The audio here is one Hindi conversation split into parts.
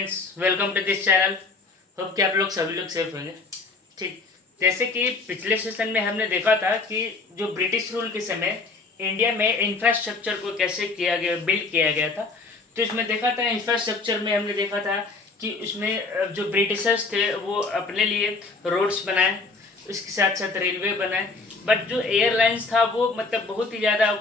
Friends, welcome to this channel. Hope कि आप लोग सभी लोग सेफ होंगे। ठीक, जैसे कि पिछले सेशन में हमने देखा था कि जो ब्रिटिश रूल के समय इंडिया में इंफ्रास्ट्रक्चर को कैसे किया गया, बिल्ड किया गया था। तो इसमें देखा था इंफ्रास्ट्रक्चर में हमने देखा था कि उसमें जो ब्रिटिशर्स थे वो अपने लिए रोड्स बनाए, उसके साथ साथ रेलवे बनाए। बट जो एयरलाइंस था वो मतलब बहुत ही ज़्यादा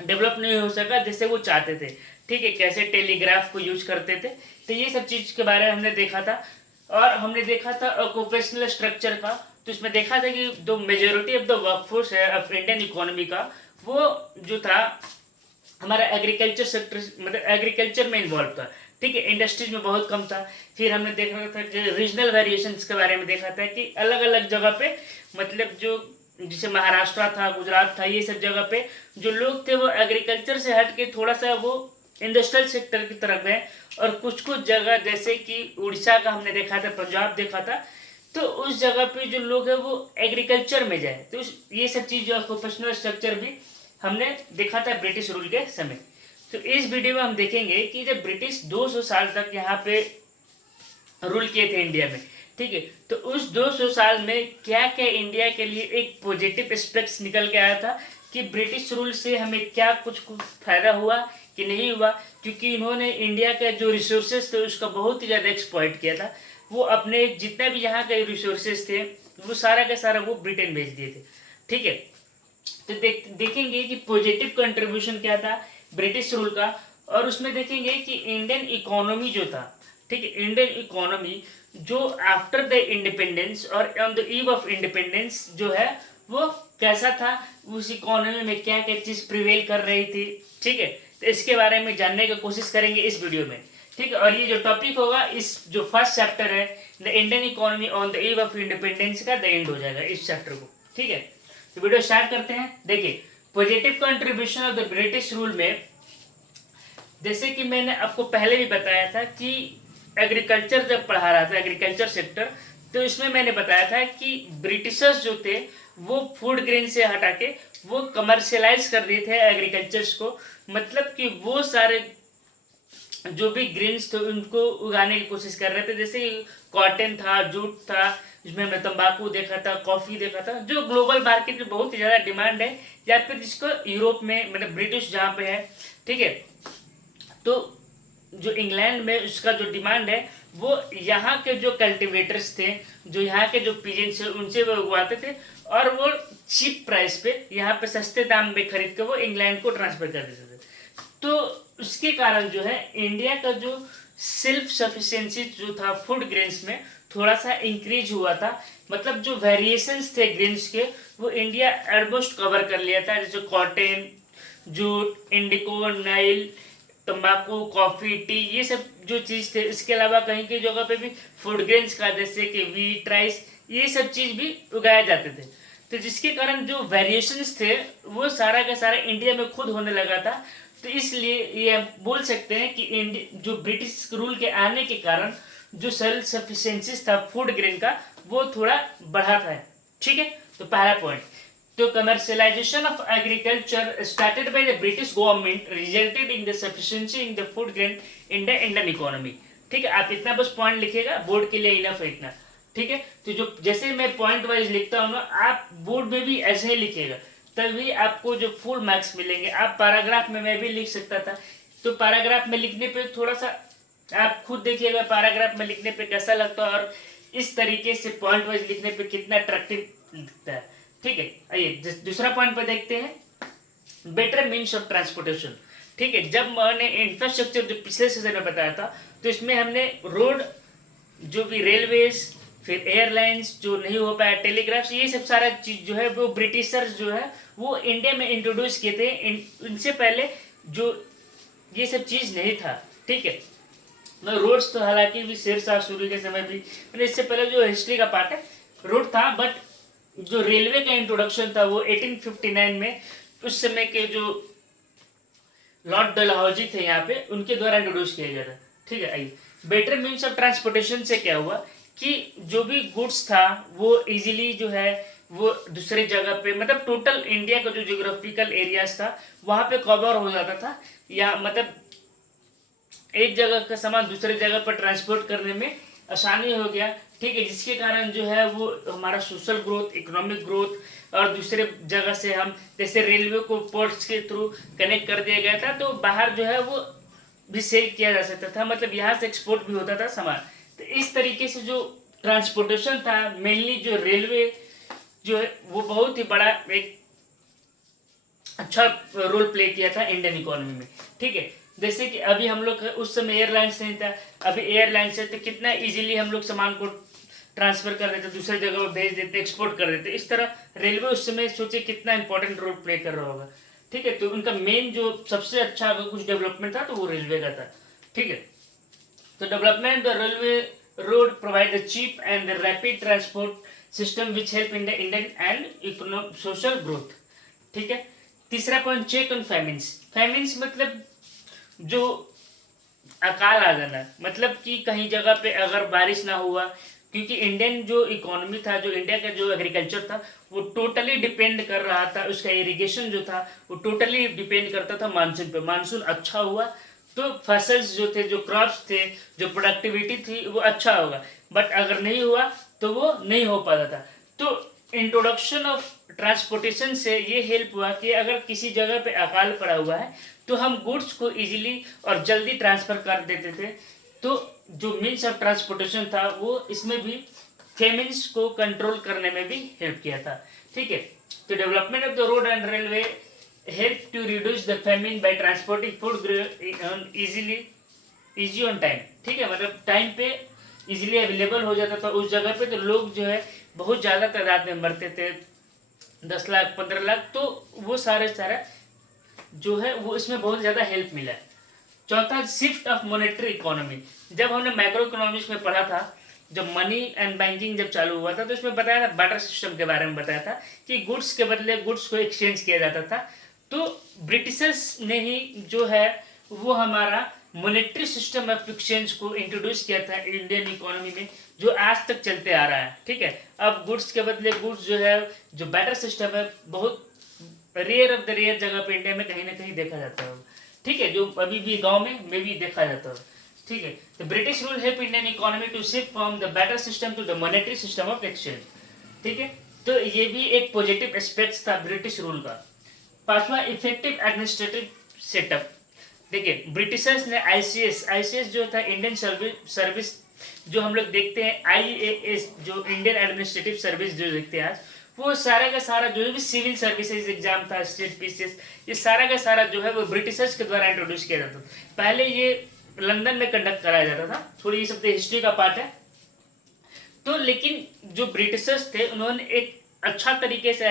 डेवलप नहीं हो सका जैसे वो चाहते थे। ठीक है, कैसे टेलीग्राफ को यूज करते थे, तो ये सब चीज़ के बारे में हमने देखा था। और हमने देखा था ऑक्यूपेशनल स्ट्रक्चर का। तो इसमें देखा था कि जो मेजोरिटी ऑफ द वर्कफोर्स है ऑफ इंडियन इकोनॉमी का, वो जो था हमारा एग्रीकल्चर सेक्टर, मतलब एग्रीकल्चर में इन्वॉल्व था। ठीक है, इंडस्ट्रीज में बहुत कम था। फिर हमने देखा था कि रीजनल वेरिएशंस के बारे में देखा था कि अलग अलग जगह पे, मतलब जो जैसे महाराष्ट्र था, गुजरात था, ये सब जगह पे जो लोग थे वो एग्रीकल्चर से हट के थोड़ा सा वो इंडस्ट्रियल सेक्टर की तरफ है। और कुछ कुछ जगह जैसे कि उड़ीसा का हमने देखा था, पंजाब देखा था, तो उस जगह पे जो लोग हैं वो एग्रीकल्चर में जाए। तो ये सब चीज़ जो ऑक्यूपेशनल स्ट्रक्चर भी हमने देखा था ब्रिटिश रूल के समय। तो इस वीडियो में हम देखेंगे कि जब ब्रिटिश 200 साल तक यहाँ पे रूल किए थे इंडिया में, ठीक है, तो उस 200 साल में क्या क्या इंडिया के लिए एक पॉजिटिव एस्पेक्ट्स निकल के आया था कि ब्रिटिश रूल से हमें क्या कुछ फायदा हुआ कि नहीं हुआ। क्योंकि इन्होंने इंडिया के जो रिसोर्सेज थे उसका बहुत ही ज़्यादा एक्सप्लॉइट किया था। वो अपने जितने भी यहाँ के रिसोर्सेज थे वो सारा का सारा वो ब्रिटेन भेज दिए थे। ठीक है, तो देखेंगे कि पॉजिटिव कंट्रीब्यूशन क्या था ब्रिटिश रूल का। और उसमें देखेंगे कि इंडियन इकोनॉमी जो था, ठीक है, इंडियन इकोनॉमी जो आफ्टर द इंडिपेंडेंस और on the eve of independence जो है वो कैसा था, उस इकोनॉमी में क्या क्या चीज़ प्रिवेल कर रही थी। ठीक है, तो इसके बारे में जानने की कोशिश करेंगे इस वीडियो में। ठीक है, और ये जो टॉपिक होगा, इस जो फर्स्ट चैप्टर है the Indian economy on the eve of independence का, द एंड हो जाएगा इस चैप्टर को। ठीक है, तो वीडियो स्टार्ट करते हैं। देखिए, positive contribution of the British rule में, जैसे कि मैंने आपको पहले भी बताया था कि एग्रीकल्चर जब पढ़ा रहा था, एग्रीकल्चर सेक्टर, तो इसमें मैंने बताया था कि ब्रिटिशर्स जो थे वो फूड ग्रेन से हटा के वो कमर्शियलाइज कर दिए थे एग्रीकल्चर्स को। मतलब कि वो सारे जो भी ग्रेन्स थे उनको उगाने की कोशिश कर रहे थे। जैसे कॉटन था, जूट था, इसमें हमने तंबाकू देखा था, कॉफ़ी देखा था, जो ग्लोबल मार्केट में बहुत ही ज़्यादा डिमांड है, या फिर जिसको यूरोप में, मतलब ब्रिटिश जहाँ पे है, ठीक है, तो जो इंग्लैंड में उसका जो डिमांड है वो यहाँ के जो कल्टिवेटर्स थे, जो यहाँ के जो पीजेंट्स थे, उनसे वो उगवाते थे और वो चीप प्राइस पे यहाँ पे सस्ते दाम में खरीद के वो इंग्लैंड को ट्रांसफर कर देते थे। तो उसके कारण जो है इंडिया का जो सेल्फ सफिशिएंसी जो था फूड ग्रेन्स में थोड़ा सा इंक्रीज हुआ था। मतलब जो वेरिएशंस थे ग्रेन्स के वो इंडिया ऑलमोस्ट कवर कर लिया था। जैसे कॉटन, जूट, इंडिको, नाइल, तंबाकू, कॉफ़ी, टी, ये सब जो चीज़ थे। इसके अलावा कहीं की जगह पे भी फूड ग्रेन्स का, जैसे कि वीट, राइस, ये सब चीज़ भी उगाए जाते थे। तो जिसके कारण जो वेरिएशंस थे वो सारा का सारा इंडिया में खुद होने लगा था। तो इसलिए ये हम बोल सकते हैं कि इंडिया जो ब्रिटिश रूल के आने के कारण जो सेल्फ सफिशिएंसी था फूड ग्रेन का वो थोड़ा बढ़ा था। ठीक है, तो पहला पॉइंट, तो commercialization of agriculture started by the British government resulted in the sufficiency in the food grain in the Indian economy। ठीक है, आप इतना बस पॉइंट लिखिएगा, बोर्ड के लिए इनफ है इतना। ठीक है, तो जो जैसे मैं पॉइंट वाइज लिखता हूँ ना, आप बोर्ड में भी ऐसे ही लिखिएगा, तभी आपको जो फुल मार्क्स मिलेंगे। आप पैराग्राफ में मैं भी लिख सकता था, तो पैराग्राफ में लिखने पे थोड़ा सा आप खुद देखिएगा पैराग्राफ में लिखने पे कैसा लगता है और इस तरीके से पॉइंट वाइज लिखने पे कितना अट्रैक्टिव दिखता है। ठीक है, आइए दूसरा पॉइंट पे देखते हैं, बेटर मीन्स ऑफ ट्रांसपोर्टेशन। ठीक है, जब मैंने इंफ्रास्ट्रक्चर जो पिछले सेशन में बताया था, तो इसमें हमने रोड, जो भी रेलवेज, फिर एयरलाइंस जो नहीं हो पाया, टेलीग्राफ्स, ये सब सारा चीज़ जो है वो ब्रिटिशर्स जो है वो इंडिया में इंट्रोड्यूस किए थे। इनसे पहले जो ये सब चीज़ नहीं था। ठीक है, रोड्स तो हालांकि भी शेरशाह सूरी के समय भी, मतलब इससे पहले जो हिस्ट्री का पार्ट है रोड था, बट जो रेलवे का इंट्रोडक्शन था वो 1859 में उस समय के जो लॉर्ड डलहौजी थे यहाँ पे, उनके द्वारा इंट्रोड्यूस किया गया था। ठीक है, आइए, बेटर मीन्स ऑफ ट्रांसपोर्टेशन से क्या हुआ कि जो भी गुड्स था वो इजीली जो है वो दूसरे जगह पे, मतलब टोटल इंडिया का जो जियोग्राफिकल एरियाज था वहाँ पे कवर हो जाता था। या मतलब एक जगह का सामान दूसरे जगह पर ट्रांसपोर्ट करने में आसानी हो गया, ठीक है, जिसके कारण जो है वो हमारा सोशल ग्रोथ, इकोनॉमिक ग्रोथ, और दूसरे जगह से हम जैसे रेलवे को पोर्ट्स के थ्रू कनेक्ट कर दिया गया था, तो बाहर जो है वो भी सेल किया जा सकता था, मतलब यहाँ से एक्सपोर्ट भी होता था सामान। तो इस तरीके से जो ट्रांसपोर्टेशन था, मेनली जो रेलवे जो है वो बहुत ही बड़ा एक अच्छा रोल प्ले किया था इंडियन इकोनॉमी में, ठीक है। जैसे कि अभी हम लोग उस समय एयरलाइंस नहीं था, अभी एयरलाइंस है, तो कितना इजीली हम लोग सामान को ट्रांसफर कर देते, दूसरे जगह पर भेज देते, एक्सपोर्ट कर देते। इस तरह रेलवे उस समय सोचे कितना इंपॉर्टेंट रोल प्ले कर रहा होगा, ठीक है। तो उनका मेन जो सबसे अच्छा अगर कुछ डेवलपमेंट था तो वो रेलवे का था, ठीक है। तो development the railway road provide the cheap and the rapid transport system which help in the Indian and economic social growth, ठीक है। तीसरा point, check on famines. Famines मतलब जो अकाल आ जाना, मतलब कि कहीं जगह पे अगर बारिश ना हुआ, क्योंकि इंडियन जो इकोनॉमी था, जो इंडिया का जो एग्रीकल्चर था, वो टोटली डिपेंड कर रहा था, उसका इरिगेशन जो था वो टोटली डिपेंड करता था मानसून पे। मानसून अच्छा हुआ तो फसल्स जो थे, जो क्रॉप्स थे, जो प्रोडक्टिविटी थी वो अच्छा होगा, बट अगर नहीं हुआ तो वो नहीं हो पाता था। तो इंट्रोडक्शन ऑफ ट्रांसपोर्टेशन से ये हेल्प हुआ कि अगर किसी जगह पे अकाल पड़ा हुआ है तो हम गुड्स को इजीली और जल्दी ट्रांसफर कर देते थे। तो जो मीन्स ऑफ ट्रांसपोर्टेशन था वो इसमें भी फेमिन्स को कंट्रोल करने में भी हेल्प किया था, ठीक है। तो development of the road and railway help to reduce the famine by transporting food easy on time, ठीक है, मतलब टाइम पे इजीली अवेलेबल हो जाता था उस जगह पे। तो लोग जो है बहुत ज़्यादा तादाद में मरते थे, 10 लाख 15 लाख, तो वो सारे सारा जो है वो इसमें बहुत ज़्यादा हेल्प मिला है। चौथा, शिफ्ट ऑफ मॉनेटरी इकोनॉमी। जब हमने मैक्रो इकोनॉमिक्स में पढ़ा था, जब मनी एंड बैंकिंग जब चालू हुआ था, तो इसमें बताया था, बार्टर सिस्टम के बारे में बताया था कि गुड्स के बदले गुड्स को एक्सचेंज किया जाता था। तो ब्रिटिशर्स ने ही जो है वो हमारा मॉनेटरी सिस्टम ऑफ एक्सचेंज को इंट्रोड्यूस किया था इंडियन इकोनॉमी में, जो आज तक चलते आ रहा है, ठीक है। अब गुड्स के बदले गुड्स जो है, जो बैटर सिस्टम है, बहुत रेयर ऑफ द रेयर जगह पे इंडिया में कहीं ना कहीं देखा जाता है, ठीक है, जो अभी भी गांव में भी देखा जाता है, ठीक है। तो British rule help Indian economy to shift from the barter system to the monetary system of exchange, ठीक है। तो ये भी एक पॉजिटिव एस्पेक्ट था ब्रिटिश रूल का। पांचवा, इफेक्टिव एडमिनिस्ट्रेटिव सेटअप। देखिए, ब्रिटिशर्स ने आईसीएस जो था, इंडियन सर्विस जो हम लोग देखते हैं, आईएएस जो इंडियन एडमिनिस्ट्रेटिव सर्विस जो देखते हैं आज, वो सारा का सारा जो भी सिविल सर्विसेज एग्जाम था, स्टेट पीसीएस, ये सारा का सारा जो है वो ब्रिटिशर्स के द्वारा इंट्रोड्यूस किया जाता था। पहले ये लंदन में कंडक्ट कराया जाता था, थोड़ी ये सब हिस्ट्री का पार्ट है। तो लेकिन जो ब्रिटिशर्स थे उन्होंने एक अच्छा तरीके से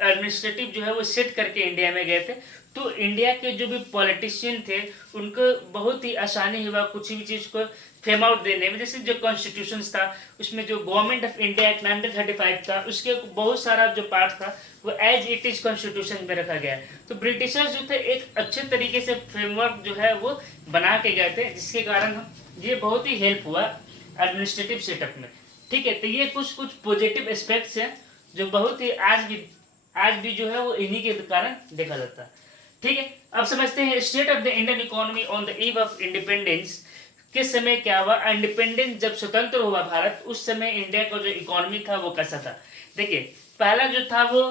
एडमिनिस्ट्रेटिव जो है वो सेट करके इंडिया में गए थे। तो इंडिया के जो भी पॉलिटिशियन थे उनको बहुत ही आसानी हुआ कुछ भी चीज़ को फेम आउट देने में। जैसे जो कॉन्स्टिट्यूशन था उसमें जो गवर्नमेंट ऑफ इंडिया एक्ट 1935 था, उसके बहुत सारा जो पार्ट था वो एज इट इज कॉन्स्टिट्यूशन में रखा गया है। तो ब्रिटिशर्स जो थे एक अच्छे तरीके से फ्रेमवर्क जो है वो बना के गए थे, जिसके कारण ये बहुत ही हेल्प हुआ एडमिनिस्ट्रेटिव सेटअप में, ठीक है। तो ये कुछ कुछ पॉजिटिव एस्पेक्ट्स हैं जो बहुत ही आज भी जो है वो इन्हीं के कारण देखा जाता है, ठीक है। अब समझते हैं state of the Indian economy on the eve of independence. किस समय क्या हुआ, इंडिपेंडेंस जब स्वतंत्र हुआ भारत, उस समय इंडिया का जो इकोनॉमी था वो कैसा था। देखिए, पहला जो था वो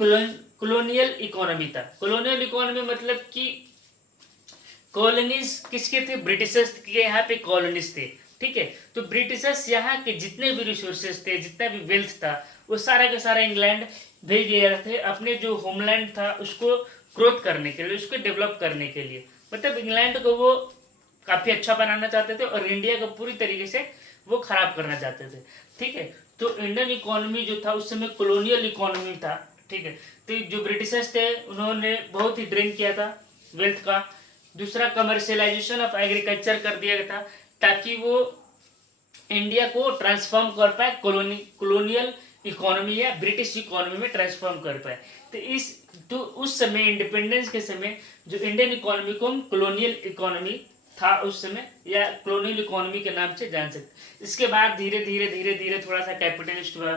कॉलोनियल इकोनॉमी था। कॉलोनियल इकोनॉमी मतलब कि कॉलोनीज किसके थे, ब्रिटिशर्स के यहाँ पे कॉलोनीज थे, ठीक है। तो ब्रिटिशर्स यहाँ के जितने भी रिसोर्सेज थे, जितना भी वेल्थ था, वो सारा का सारा इंग्लैंड भेज दिए थे अपने जो होमलैंड था उसको ग्रोथ करने के लिए, उसको डेवलप करने के लिए। मतलब इंग्लैंड को वो काफ़ी अच्छा बनाना चाहते थे और इंडिया को पूरी तरीके से वो खराब करना चाहते थे, ठीक है। तो इंडियन इकोनॉमी जो था उस समय कॉलोनियल इकोनॉमी था, ठीक है। तो जो ब्रिटिशर्स थे उन्होंने बहुत ही ड्रेन किया था वेल्थ का। दूसरा, कमर्शियलाइजेशन ऑफ एग्रीकल्चर कर दिया था ताकि वो इंडिया को ट्रांसफॉर्म कर पाए कॉलोनियल इकोनॉमी या ब्रिटिश इकोनॉमी में ट्रांसफॉर्म कर पाए। तो उस समय इंडिपेंडेंस के समय जो इंडियन इकोनॉमी को हम कॉलोनियल इकोनॉमी था उस समय, या कॉलोनियल इकोनॉमी के नाम से जान सकते। इसके बाद धीरे धीरे थोड़ा सा कैपिटलिस्ट हुआ।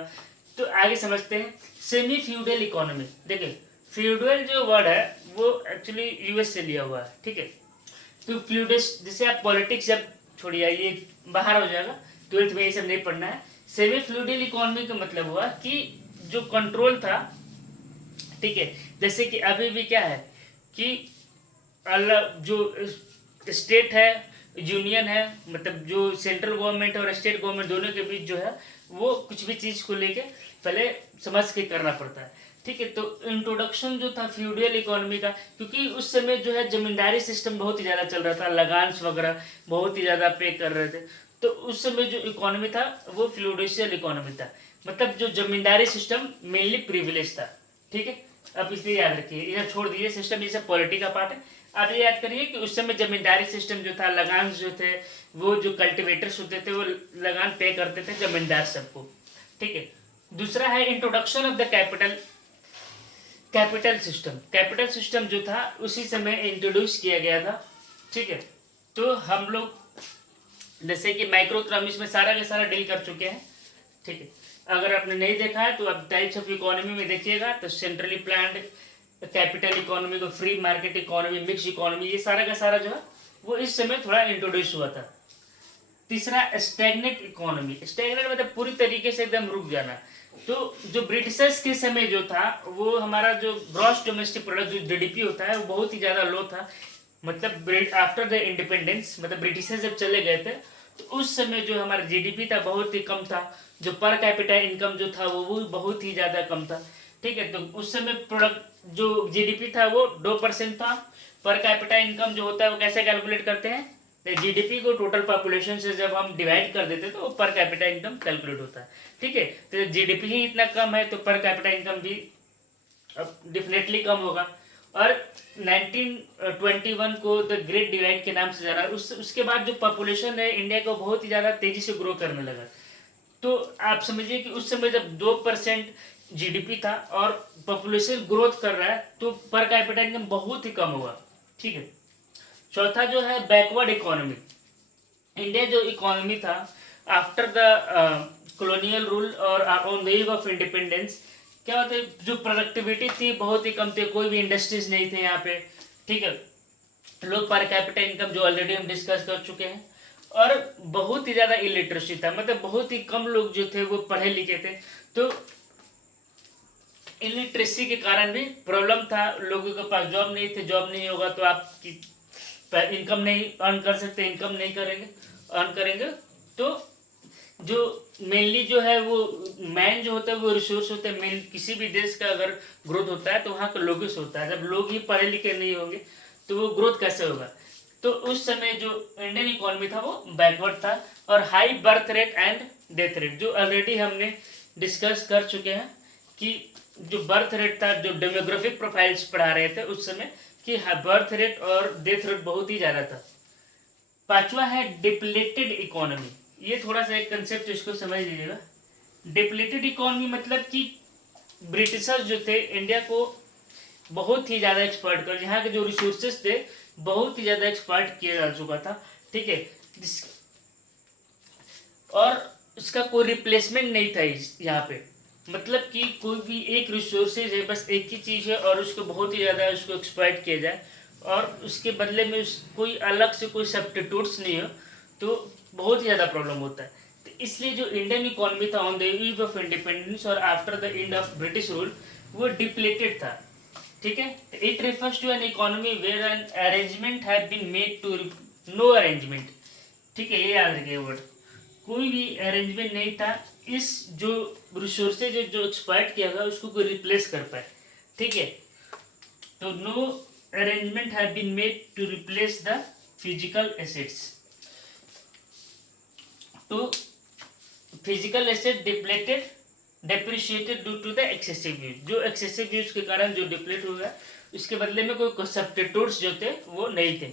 तो आगे समझते हैं सेमी फ्यूडल इकोनॉमी। देखिए, फ्यूडल जो वर्ड है वो एक्चुअली यूएस से लिया हुआ है, ठीक है। तो फ्लूइडिस, जैसे आप पॉलिटिक्स जब छोड़िए, ये बाहर हो जाएगा, 12th में ये सब नहीं पढ़ना है। सेमी फ्लूइडल इकोनॉमी का मतलब हुआ कि जो कंट्रोल था, ठीक है, जैसे कि अभी भी क्या है कि अलग जो स्टेट है, यूनियन है, मतलब जो सेंट्रल गवर्नमेंट और स्टेट गवर्नमेंट दोनों के बीच जो है वो कुछ भी चीज़ को लेके पहले समझ के करना पड़ता है, ठीक है। तो इंट्रोडक्शन जो था फ्यूडल इकोनॉमी का, क्योंकि उस समय जो है जमींदारी सिस्टम बहुत ही ज़्यादा चल रहा था, लगान्स वगैरह बहुत ही ज़्यादा पे कर रहे थे, तो उस समय जो इकोनॉमी था वो फ्यूडल इकोनॉमी था, मतलब जो जमींदारी सिस्टम मेनली प्रिविलेज था, ठीक है। अब इसलिए याद रखिए, इधर छोड़ दीजिए सिस्टम, ये सब पॉलिटी का पार्ट है। आप ये याद करिए कि उस समय जमींदारी सिस्टम जो था, लगान जो थे, वो जो कल्टिवेटर्स होते थे वो लगान पे करते थे जमींदार सबको, ठीक है। दूसरा है introduction of the capital, capital system. Capital system जो था उसी समय इंट्रोड्यूस किया गया था, ठीक है। तो हम लोग जैसे कि माइक्रो इकोनॉमिक्स में सारा का सारा डील कर चुके हैं, ठीक है। अगर आपने नहीं देखा है तो आप टाइप्स ऑफ इकोनॉमी में देखिएगा, तो सेंट्रली प्लान्ड कैपिटल इकोनॉमी को, free market economy, mix economy, ये सारा का सारा जो है वो इस समय थोड़ा इंट्रोड्यूस हुआ था। तीसरा स्टैग्नेट इकोनॉमी। स्टैग्नेट मतलब पूरी तरीके से एकदम रुक जाना। तो जो ब्रिटिशर्स के समय जो था वो हमारा जो ग्रॉस डोमेस्टिक प्रोडक्ट जो जीडीपी होता है वो बहुत ही ज़्यादा लो था, मतलब आफ्टर द इंडिपेंडेंस, मतलब ब्रिटिशर्स जब चले गए थे तो उस समय जो हमारा जीडीपी था बहुत ही कम था, जो पर कैपिटा इनकम जो था वो बहुत ही ज़्यादा कम था, ठीक है। तो उस समय प्रोडक्ट जो जीडीपी था वो 2% था। पर कैपिटा इनकम जो होता है वो कैसे कैलकुलेट करते हैं, जीडीपी को टोटल पॉपुलेशन से जब हम डिवाइड कर देते तो पर कैपिटा इनकम कैलकुलेट होता है, ठीक है। तो जीडीपी ही इतना कम है तो पर कैपिटा इनकम भी डेफिनेटली कम होगा। और 1921 को द ग्रेट डिवाइड के नाम से जाना, उसके बाद जो पॉपुलेशन है इंडिया को बहुत ही ज़्यादा तेज़ी से ग्रो करने लगा। तो आप समझिए कि उस समय जब 2% जीडीपी था और पॉपुलेशन ग्रोथ कर रहा है तो पर कैपिटा इनकम बहुत ही कम होगा, ठीक है। चौथा जो है बैकवर्ड इकोनॉमी। इंडिया जो इकोनॉमी था आफ्टर द कॉलोनियल रूल और on the eve of independence, क्या होता है, जो प्रोडक्टिविटी थी बहुत ही कम थे, कोई भी इंडस्ट्रीज नहीं थे यहाँ पे, ठीक है। लोग पर कैपिटा इनकम जो ऑलरेडी हम डिस्कस कर चुके हैं, और बहुत ही ज़्यादा इलिटरेसी था, मतलब बहुत ही कम लोग जो थे वो पढ़े लिखे थे। तो इलिटरेसी के कारण भी प्रॉब्लम था, लोगों के पास जॉब नहीं थे, जॉब नहीं होगा तो आपकी इनकम नहीं अर्न कर सकते, इनकम नहीं करेंगे, अर्न करेंगे। तो जो मेनली जो है वो मैन जो होता है वो रिसोर्स होता है, मेन किसी भी देश का अगर ग्रोथ होता है तो वहाँ का लोगों से होता है। जब लोग ही पढ़े लिखे नहीं होंगे तो वो ग्रोथ कैसे होगा। तो उस समय जो इंडियन इकोनॉमी था वो बैकवर्ड था, और high birth rate and death rate जो ऑलरेडी हमने डिस्कस कर चुके हैं कि जो बर्थ रेट था, जो डेमोग्राफिक प्रोफाइल्स पढ़ा रहे थे उस समय, कि बर्थ रेट और डेथ रेट बहुत ही ज़्यादा था। पांचवा है डिप्लेटेड इकोनॉमी। ये थोड़ा सा एक कंसेप्ट इसको समझ लीजिएगा। डिप्लेटेड इकोनॉमी मतलब कि ब्रिटिशर्स जो थे इंडिया को बहुत ही ज़्यादा एक्सप्लॉइट कर, यहाँ के जो रिसोर्सेज थे बहुत ही ज़्यादा एक्सप्लॉइट किया जा चुका था, ठीक है। और इसका कोई रिप्लेसमेंट नहीं था यहाँ पे, मतलब कि कोई भी एक रिसोर्सेज है, बस एक ही चीज़ है और उसको बहुत ही ज़्यादा उसको एक्सप्लॉइट किया जाए और उसके बदले में कोई अलग से कोई सब्स्टिट्यूट्स नहीं हो तो बहुत ही ज़्यादा प्रॉब्लम होता है। तो इसलिए जो इंडियन इकोनॉमी था on the eve of independence और after the end of British rule वो डिप्लेटेड था, ठीक है। It refers to an economy where an arrangement have been made to no arrangement, ठीक है, ये याद रखिए वर्ड, कोई भी अरेंजमेंट नहीं था इस जो रिसोर्सेज जो एक्सप्लॉइट किया गया उसको कोई रिप्लेस कर पाए, ठीक है। तो no arrangement have been made to replace the physical assets. तो physical asset depleted depreciated due to the excessive use, जो एक्सेसिव यूज के कारण जो डिप्लेट हुआ उसके बदले में कोई सब्स्टिट्यूट्स जो थे वो नहीं थे,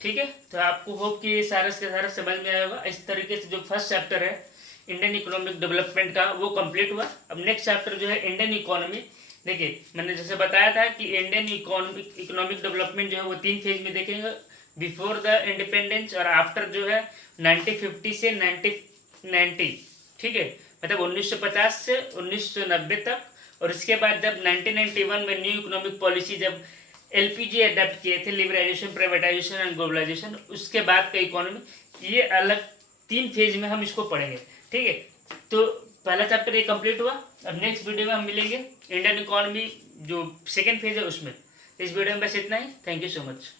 ठीक है। तो आपको होप कि ये सारा के सारा समझ में आया होगा। इस तरीके से जो फर्स्ट चैप्टर है इंडियन इकोनॉमिक डेवलपमेंट का वो कंप्लीट हुआ। अब नेक्स्ट चैप्टर जो है इंडियन इकोनॉमी, देखिए मैंने जैसे बताया था कि इंडियन इकोनॉमिक डेवलपमेंट जो है वो 3 फेज में देखेंगे, बिफोर द इंडिपेंडेंस और आफ्टर जो है 1950 से 1990, ठीक है, मतलब 1950 से 1990 तक। और इसके बाद जब 1991 में न्यू इकोनॉमिक पॉलिसी जब एलपीजी अडेप्ट किए थे, लिबरलाइजेशन, प्राइवेटाइजेशन एंड ग्लोबलाइजेशन, उसके बाद का इकोनॉमी, ये अलग 3 फेज में हम इसको पढ़ेंगे। ठीक है, तो पहला चैप्टर ये कंप्लीट हुआ। अब नेक्स्ट वीडियो में हम मिलेंगे इंडियन इकोनॉमी जो सेकेंड फेज है उसमें। इस वीडियो में बस इतना ही। Thank you so much.